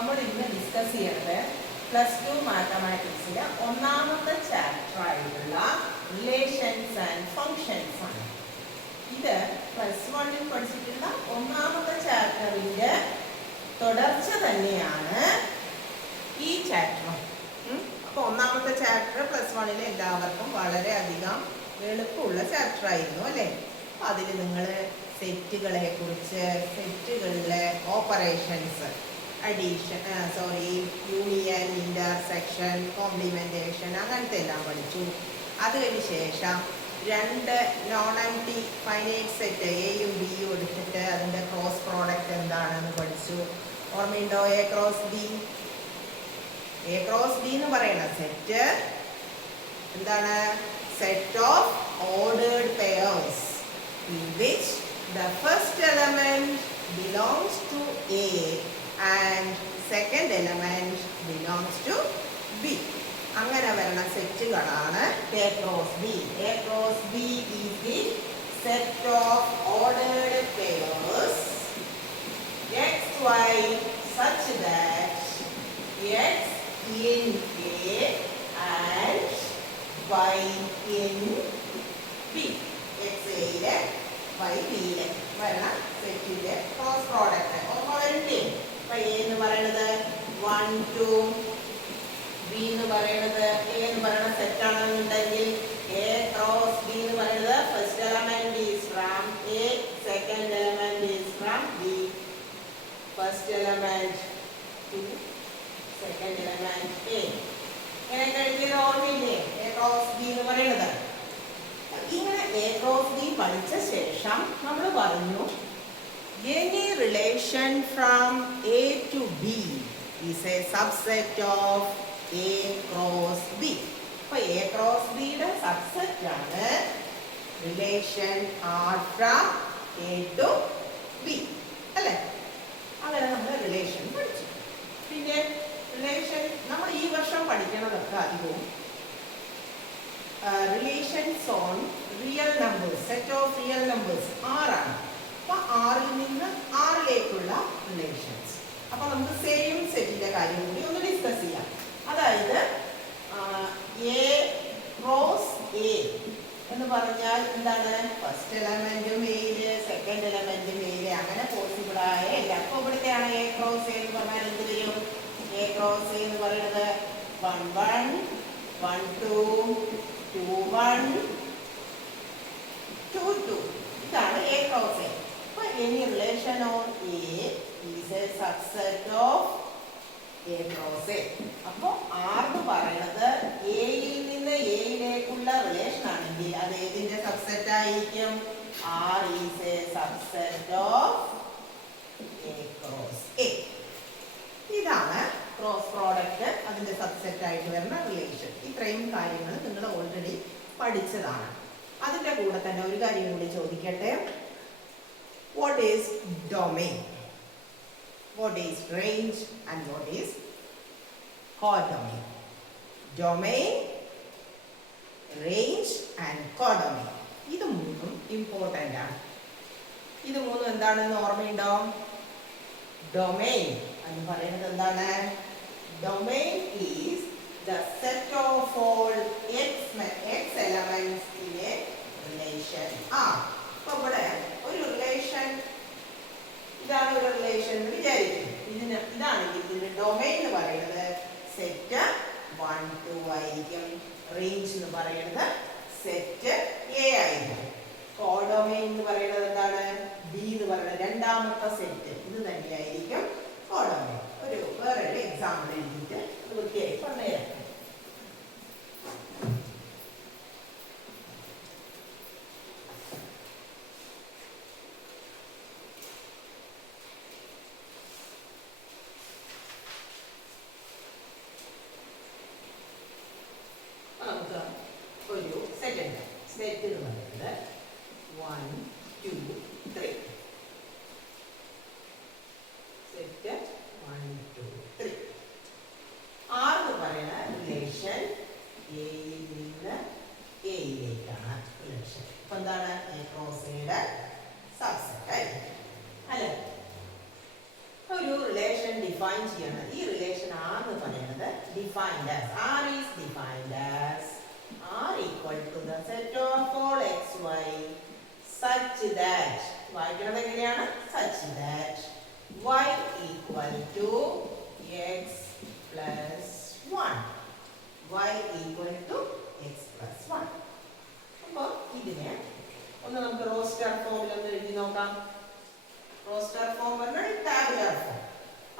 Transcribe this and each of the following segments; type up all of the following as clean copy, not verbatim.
നമ്മൾ ഇന്ന് ഡിസ്കസ് ചെയ്യുന്നത് +2 മാത്തമാറ്റിക്സിലെ ഒന്നാമത്തെ ചാപ്റ്റർ ആയിട്ടുള്ള റിലേഷൻസ് ആൻഡ് ഫങ്ഷൻസ് ആണ്. ഇത് +1 പഠിച്ചിട്ടുള്ള ഒന്നാമത്തെ ചാപ്റ്ററിന്റെ തുടർച്ച തന്നെയാണ് ഈ ചാപ്റ്റർ. അപ്പോൾ ഒന്നാമത്തെ ചാപ്റ്റർ +1 എല്ലാവർക്കും വളരെയധികം എളുപ്പമുള്ള ചാപ്റ്റർ ആയിരുന്നു അല്ലേ? അപ്പം അതിൽ നിങ്ങൾ സെറ്റുകളെ കുറിച്ച്, സെറ്റുകളിലെ operations, addition union, intersection, complementation അങ്ങനത്തെ എല്ലാം പഠിച്ചു. അത് കഴിഞ്ഞ ശേഷം 2 നോൺ എംപ്റ്റി ഫൈനൈറ്റ് സെറ്റ് എയും ബിയും എടുത്തിട്ട് അതിൻ്റെ ക്രോസ് പ്രോഡക്റ്റ് എന്താണെന്ന് പഠിച്ചു. ഓർമ്മയുണ്ടോ? എ ക്രോസ് ബി എന്ന് പറയുന്ന സെറ്റ് എന്താണ്? Set of ordered pairs in which the first element belongs to A and second element belongs to B. അങ്ങനെ വരുന്ന സെറ്റുകളാണ് A cross B. A cross B is the set of ordered pairs x, y such that x in A and y in B. x യിലെ y ബിയിലെ വരുന്ന സെറ്റിന്റെ cross product ഓർമ്മ. അപ്പൊ A എന്ന് പറയുന്നത് 1 2, ബി എന്ന് പറയുന്നത് എ എന്ന് പറയുന്ന സെറ്റ് ആണെന്നുണ്ടെങ്കിൽ എ ക്രോസ് ബി എന്ന് പറയുന്നത് first element is from A, second element is from B. First element to, second element A. ഇങ്ങനെ കഴിഞ്ഞത് ഓർമ്മയില്ലേ എ ക്രോസ് ബി എന്ന് പറയുന്നത്? ഇങ്ങനെ എ ക്രോസ് ബി പഠിച്ച ശേഷം നമ്മൾ പറഞ്ഞു any relation from A to B is a subset of A cross B. അപ്പൊ എ ക്രോസ് ബിയുടെ സബ്സെറ്റ് ആണ് relation R from A to B അല്ലേ? അങ്ങനെ നമ്മൾ റിലേഷൻ പഠിച്ചു. പിന്നെ റിലേഷൻ നമ്മൾ ഈ വർഷം പഠിക്കണതൊക്കെ അധികവും relations on real numbers, set of real numbers ആറാണ്. അപ്പൊ ആറിൽ നിന്ന് ആറിലേക്കുള്ള റിലേഷൻസ്. അപ്പൊ നമുക്ക് സെയിം സെറ്റിന്റെ കാര്യം കൂടി ഒന്ന് ഡിസ്കസ് ചെയ്യാം. അതായത് എ ക്രോസ് എ എന്ന് പറഞ്ഞാൽ എന്താണ്? ഫസ്റ്റ് എലമെന്റും എയില്, സെക്കൻഡ് എലമെന്റും എയില്, അങ്ങനെ പോസിബിൾ ആയ ഇല്ല. അപ്പൊ ഇവിടുത്തെയാണ് എ ക്രോസ് എ എന്ന് പറഞ്ഞാൽ എന്ത് വരും? എ ക്രോസ് എ എന്ന് പറയുന്നത് 1 1 1 2 2 1 2 2. ഇതാണ് എ ക്രോസ് എ. അപ്പൊ any relation on A is a subset of A cross A. അപ്പൊ ആർ എന്ന് പറയുന്നത് എയിൽ നിന്ന് എയിലേക്കുള്ള റിലേഷൻ ആണെങ്കിൽ അത് ഏതിന്റെ സബ്സെറ്റ് ആയിരിക്കും? R is a subset of A cross A. ഇതാണ് ക്രോസ് പ്രോഡക്റ്റ്, അതിന്റെ സബ്സെറ്റ് ആയിട്ട് വരുന്ന റിലേഷൻ. ഇത്രയും കാര്യങ്ങൾ നിങ്ങൾ ഓൾറെഡി പഠിച്ചതാണ്. അതിന്റെ കൂടെ തന്നെ ഒരു കാര്യം കൂടി ചോദിക്കട്ടെ. What is domain, what is range and what is codomain? Domain, range and codomain, ഇത് മൂന്നും ഇമ്പോർട്ടൻ്റ് ആണ്. ഇത് മൂന്നും എന്താണെന്ന് ഓർമ്മയുണ്ടോ? ഡൊമെയിൻ എന്ന് പറയുന്നത് എന്താണ്? Domain is the set of all x elements in a relation R. അപ്പോൾ ഇവിടെ ഒരു റിലേഷൻ, ഇതാണ് ഒരു റിലേഷൻ എന്ന് വിചാരിക്കും. ഇതാണെങ്കിൽ ഇതിന്റെ ഡൊമെയിൻ എന്ന് പറയുന്നത് സെറ്റ് 1 2 ആയിരിക്കും. റേഞ്ച് എന്ന് പറയുന്നത് സെറ്റ് എ ആയിരിക്കും. കോഡൊമെയിൻ എന്ന് പറയുന്നത് എന്താണ്? ബി എന്ന് പറയുന്നത് രണ്ടാമത്തെ സെറ്റ്, ഇത് തന്നെയായിരിക്കും കോഡൊമെയിൻ. വേറൊരു എക്സാമ്പിൾ എഴുതിയിട്ട് വൃത്തിയായി പറഞ്ഞുതരാം. നമുക്ക് ഒരു സെറ്റ് ഉണ്ട്. സെറ്റ് എന്ന് പറയുന്നത് 1 2 3. സെറ്റ് 1 2 3. ആർ എന്ന് പറയുന്ന റിലേഷൻ എയിൽ നിന്ന് എയിലേക്കാണ് റിലേഷൻ. അപ്പൊ എന്താണ്? എ ക്രോസ് എയുടെ സബ്സെറ്റ് ആയിരിക്കും അല്ലെ? ഒരു റിലേഷൻ ഡിഫൈൻ ചെയ്യണം. ഈ റിലേഷൻ ആർ എന്ന് പറയുന്നത് defined as R is defined as R equal to the set of all X Y such that വായിക്കുന്നത് എങ്ങനെയാണ് such that y equal to X plus 1 y equal to X plus 1. അപ്പോൾ ഇതിനെ ഒന്ന് നമുക്ക് roster ഫോമിൽ ഒന്ന് എഴുതി നോക്കാം. റോസ്റ്റർ ഫോം പറഞ്ഞാൽ ടാബുലർ ഫോം.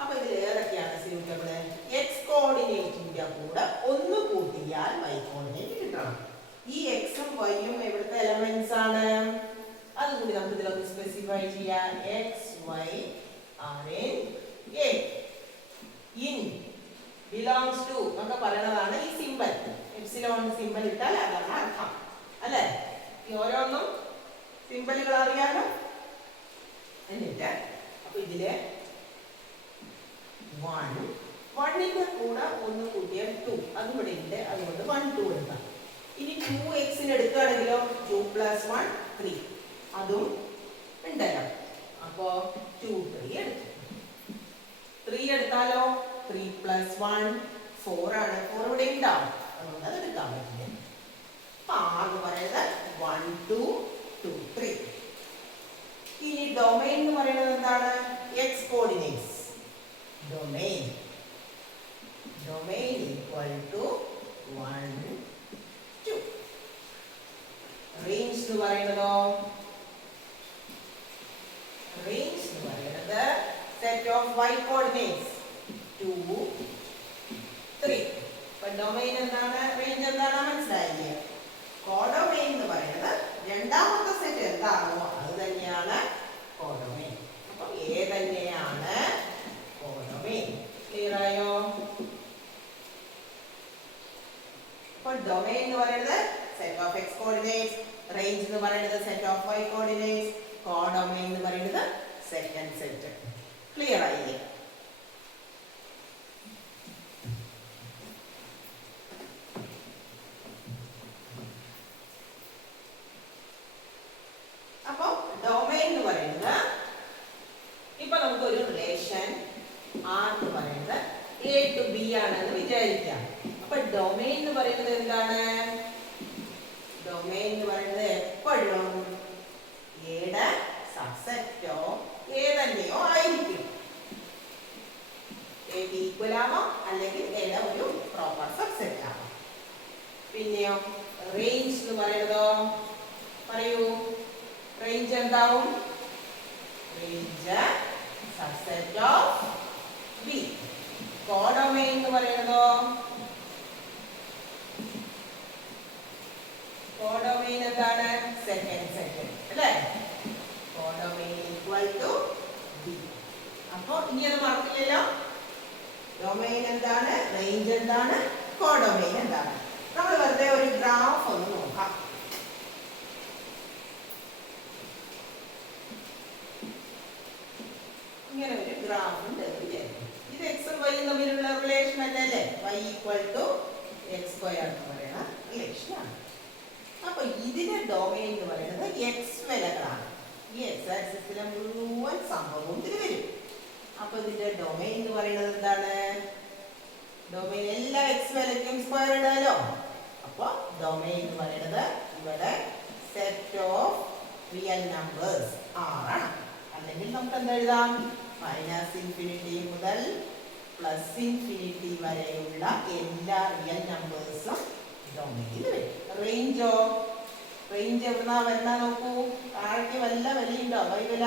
അപ്പൊ ഇതിൽ ഏതൊക്കെയാണ് സ്യൂട്ടബിൾ? എക്സ് കോർഡിനേറ്റിന്റെ കൂടെ ഒന്ന് കൂട്ടിയാൽ വൈ കോർഡിനേറ്റ് കിട്ടണം. ഈ എക്സും വൈയും എവിടുത്തെ എലമെന്റ്സ് ആണ്? അതുകൂടി നമുക്ക് ഇതിലൊന്ന് സ്പെസിഫൈ ചെയ്യാം. X Y R in A in belongs to എന്നൊക്കെ പറയുന്നതാണ് ഈ സിമ്പൽ. എപ്സിലോൺ സിമ്പൽ ഇട്ടാൽ അതാണ് അർത്ഥം അല്ലേ? ഈ ഓരോന്നും സിമ്പലുകൾ അറിയാലോ. എന്നിട്ട് അപ്പൊ ഇതില് 1ന്റെ കൂടെ ഒന്ന് കൂട്ടിയാൽ 2 അതും ഇവിടെ ഉണ്ട്. അതുകൊണ്ട് 1 2 എടുക്കാം. ഇനി 2x എടുക്കുകയാണെങ്കിലോ 2 + 1 3 അതും ഉണ്ടല്ലോ. അപ്പോ 2 3 എടുത്തു. 3 എടുത്താലോ 3 + 1 4 ആണ്. 4 ഇവിടെ ഉണ്ടാവും. അതുകൊണ്ട് അത് എടുക്കാൻ പറ്റില്ല. അപ്പൊ R എന്ന് പറയുന്നത് 1 2 2 3. ഇനി ഡൊമൈൻ എന്ന് പറയുന്നത് എന്താണ്? X coordinates. Domain equal to 1 2. Range എന്ന് പറയുന്നതോ റേഞ്ച് എന്ന് പറയുന്നത് സെറ്റ് ഓഫ് y കോർഡിനേറ്റ്സ് 2 3. അപ്പൊ ഡൊമൈൻ എന്താണ് റേഞ്ച് എന്താണ് മനസ്സിലായില്ലേ? കോഡൊമൈൻ എന്ന് പറയുന്നത് രണ്ടാമത്തെ സെറ്റ് എന്താണോ അത് തന്നെയാണ് കോഡൊമൈൻ. അപ്പൊ എ തന്നെയാണ് കോഡൊമൈൻ. ക്ലിയർ ആയോ? അപ്പോൾ ഡൊമൈൻ എന്ന് പറയുന്നത് set of X coordinates, range എന്ന് പറയുന്നത് set of Y coordinates, codomain എന്ന് പറയുന്നത് സെക്കൻഡ് സെറ്റ്. ക്ലിയർ ആയില്ലേ? അപ്പൊ ഡൊമൈൻ എന്ന് പറയുന്നത് ഇപ്പൊ നമുക്കൊരു റിലേഷൻ ആർ എന്ന് പറയുന്നത് എ ടു ബി ആണെന്ന് വിചാരിക്കാം. അപ്പൊ ഡൊമൈൻ എന്ന് പറയുന്നത് എന്താണ്? ഡൊമൈൻ എന്ന് പറയുന്നത് എപ്പോഴും എയുടെ സബ്സെറ്റോ എ തന്നെയോ ആയിരിക്കും. എക്ക് ഈക്വൽ ആവാം അല്ലെങ്കിൽ എയുടെ ഒരു പ്രോപ്പർ സബ്സെറ്റ് ആവാം. പിന്നെയോ റേഞ്ച് എന്ന് പറയുന്നതോ പറയൂ. റേഞ്ച് എന്താവും? Range subset of B. Codomain എന്ന് പറയുന്നതോ കോഡൊമൈൻ എന്താണ്? സെക്കൻഡ് സെറ്റ് അല്ലേ? Codomain equal to B. അപ്പൊ ഇനി അത് മറക്കില്ലല്ലോ. ഡൊമൈൻ എന്താണ്? റേഞ്ച് എന്താണ്? കോഡൊമൈൻ എന്താണ്? നമ്മൾ വെറുതെ ഒരു ഗ്രാഫ് ഒന്ന് നോക്കാം. ഇങ്ങനെ ഒരു ഗ്രാഫ് ഉണ്ട്. ഇത് എക്സും വൈയും തമ്മിലുള്ള റിലേഷൻ അല്ലേ? y equal to X square എന്ന് പറയുന്ന റിലേഷൻ ആണ്. അപ്പൊ ഇതിന്റെ ഡൊമൈൻ എന്ന് പറയുന്നത് എക്സ് വിലകളാണ്. ഈ എക്സ് ആക്സിസിലെ മുഴുവൻ സംഭവവും ഇതിൽ വരും. അപ്പൊ ഇതിന്റെ ഡൊമൈൻ എന്ന് പറയുന്നത് എന്താണ്? ഡൊമൈൻ എല്ലാ എക്സ് വിലയ്ക്കും സ്ക്വയർ ഇടാലോ. അപ്പൊ ഡൊമൈൻ എന്ന് പറയുന്നത് ഇവിടെ സെറ്റ് ഓഫ് റിയൽ നമ്പേഴ്സ് ആണ്. അല്ലെങ്കിൽ നമുക്ക് എന്താ എഴുതാം? -∞ മുതൽ +∞ വരെയുള്ള എല്ലാ റിയൽ നമ്പേഴ്സും ഡൊമൈനിൽ വരും. റേഞ്ചോ? റേഞ്ച് എവിടുന്നാ വരണ നോക്കൂ. താഴേക്ക് വല്ല വിലയുണ്ടോ? വൈ വില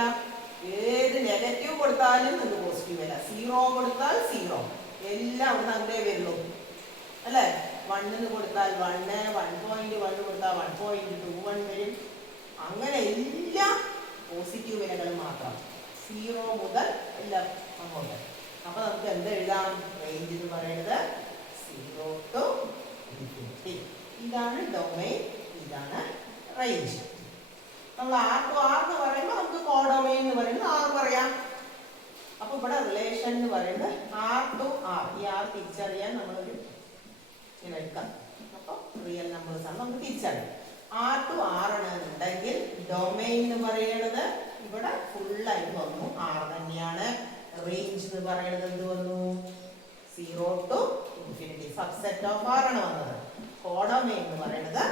ഏത് നെഗറ്റീവ് കൊടുത്താലും ഇത് പോസിറ്റീവ് വില. 0 കൊടുത്താൽ 0 എല്ലാം അവിടുന്ന് അങ്ങേ വരുള്ളൂ അല്ലേ? 1 കൊടുത്താൽ 1, 1.1 കൊടുത്താൽ 1.21 വരും. അങ്ങനെ എല്ലാം പോസിറ്റീവ് വിലകൾ മാത്രം. 0 മുതൽ എല്ലാം അങ്ങോട്ട്. അപ്പൊ നമുക്ക് എന്ത് എഴുതാം? റേഞ്ച് എന്ന് പറയുന്നത് 0 to ∞. ഇതാണ് ഡൊമൈൻ, ഇതാണ് റേഞ്ച്. നമ്മൾ R to R എന്ന് പറയുമ്പോൾ നമുക്ക് കോഡൊമൈൻ എന്ന് പറയുന്നത് R പറയാം. അപ്പൊ ഇവിടെ റിലേഷൻ എന്ന് പറയുന്നത് R to R. ഈ R തിരിച്ചറിയാൻ നമ്മളൊരു ഇങ്ങനെ എടുക്കാം. അപ്പൊ റിയൽ നമ്പേഴ്സ് ആണ് നമുക്ക് തിരിച്ചറിയാം. R to R ആണെന്നുണ്ടെങ്കിൽ ഡൊമൈൻ എന്ന് പറയുന്നത് ഇവിടെ ഫുള്ളായിട്ട് വന്നു R തന്നെയാണ്. റേഞ്ച് എന്ന് പറയുന്നത് എന്ത് വന്നു? 0 to infinity. Subset of R ആണ് വന്നത്. കോഡൊമെയിൻ എന്ന് പറയുന്നത്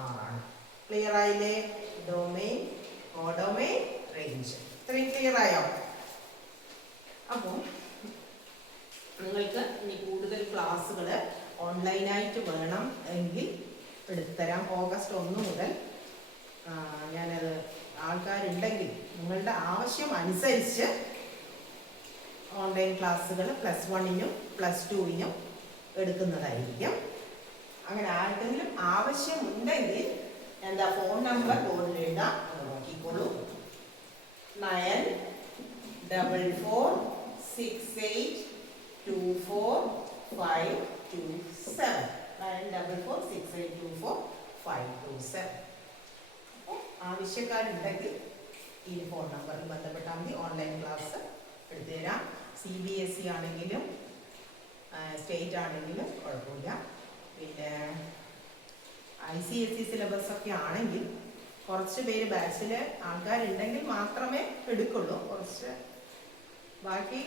R ആണ്. ക്ലിയർ ആയില്ലേ? Domain, codomain, range. ഇത്രയും ക്ലിയർ ആയോ? അപ്പോൾ നിങ്ങൾക്ക് ഇനി കൂടുതൽ ക്ലാസ്സുകൾ ഓൺലൈനായിട്ട് വേണം എങ്കിൽ എടുത്തരാം. ഓഗസ്റ്റ് 1 മുതൽ ഞാനത് ആൾക്കാരുണ്ടെങ്കിൽ നിങ്ങളുടെ ആവശ്യം അനുസരിച്ച് ഓൺലൈൻ ക്ലാസ്സുകൾ +1-നും +2-നും എടുക്കുന്നതായിരിക്കും. അങ്ങനെ ആർക്കെങ്കിലും ആവശ്യമുണ്ടെങ്കിൽ എന്താ ഫോൺ നമ്പർ ബോർഡിൽ എഴുതാം, അത് നോക്കിക്കോളൂ. 9446824527 9446824527. ആവശ്യക്കാരുണ്ടെങ്കിൽ ഈ ഫോൺ നമ്പറിൽ ബന്ധപ്പെട്ടാൽ മതി. ഓൺലൈൻ ക്ലാസ് എടുത്തു തരാം. CBSE ആണെങ്കിലും സ്റ്റേറ്റ് ആണെങ്കിലും കുഴപ്പമില്ല. പിന്നെ ICSE സിലബസ് ഒക്കെ ആണെങ്കിൽ കുറച്ച് പേര് ബാച്ചിൽ ആൾക്കാരുണ്ടെങ്കിൽ മാത്രമേ എടുക്കുള്ളൂ. കുറച്ച് ബാക്കി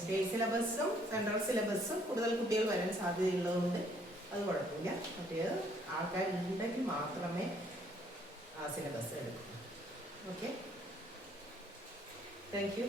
സ്റ്റേറ്റ് സിലബസും സെൻട്രൽ സിലബസും കൂടുതൽ കുട്ടികൾ വരാൻ സാധ്യതയുള്ളതുകൊണ്ട് അത് കുഴപ്പമില്ല. മറ്റേത് ആൾക്കാരുണ്ടെങ്കിൽ മാത്രമേ ആ സിലബസ് എടുക്കൂ. Okay, thank you.